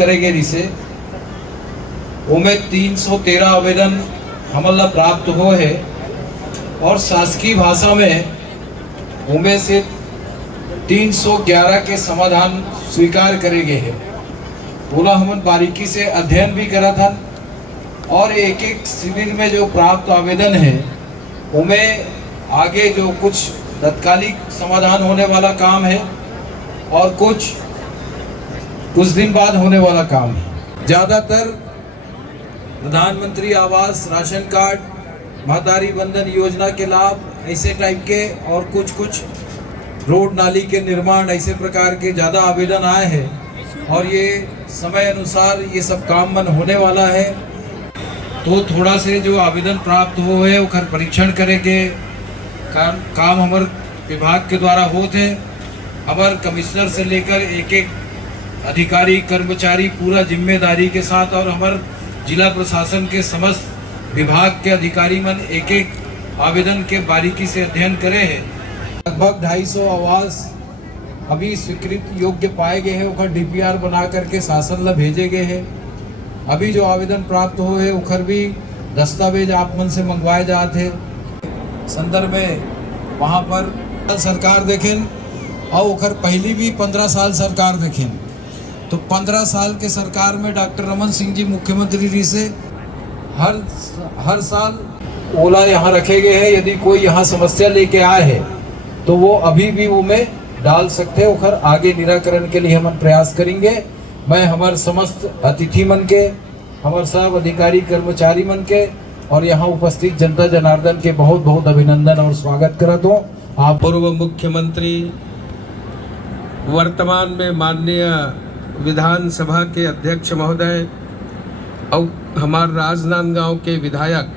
करेंगे रिसे उमें 313 आवेदन हमला प्राप्त हुए है और शासकीय भाषा में उमें से 311 के समाधान स्वीकार करे गए हैं। पूरा हम बारीकी से अध्ययन भी करा था और एक एक शिविर में जो प्राप्त आवेदन है उनमें आगे जो कुछ तत्कालिक समाधान होने वाला काम है और कुछ दिन बाद होने वाला काम है। ज़्यादातर प्रधानमंत्री आवास, राशन कार्ड, महतारी बंधन योजना के लाभ ऐसे टाइप के और कुछ रोड नाली के निर्माण ऐसे प्रकार के ज़्यादा आवेदन आए हैं और ये समय अनुसार ये सब काम बन होने वाला है। तो थोड़ा से जो आवेदन प्राप्त हुए है वो परीक्षण करेंगे काम हमारे विभाग के द्वारा होते हमारे कमिश्नर से लेकर एक एक अधिकारी कर्मचारी पूरा जिम्मेदारी के साथ और हमारे जिला प्रशासन के समस्त विभाग के अधिकारी मन एक एक आवेदन के बारीकी से अध्ययन करे हैं। लगभग 250 आवास अभी स्वीकृत योग्य पाए गए हैं उखर डीपीआर बना करके शासन ला भेजे गए हैं। अभी जो आवेदन प्राप्त हुए हैं उखर भी दस्तावेज आप मन से मंगवाए जाते संदर्भ में वहाँ पर सरकार देखें और उखर पहली भी 15 साल सरकार देखें तो 15 साल के सरकार में डॉक्टर रमन सिंह जी मुख्यमंत्री जी से हर साल ओला यहाँ रखे गए हैं। यदि कोई यहाँ समस्या लेके आए है तो वो अभी भी वो में डाल सकते हैं। उखर आगे निराकरण के लिए हम प्रयास करेंगे। मैं हमारे समस्त अतिथि मन के, हमारे सब अधिकारी कर्मचारी मन के और यहाँ उपस्थित जनता जनार्दन के बहुत बहुत अभिनंदन और स्वागत करता हूँ। आप पूर्व मुख्यमंत्री, वर्तमान में माननीय विधानसभा के अध्यक्ष महोदय और हमारे राजनांदगांव के विधायक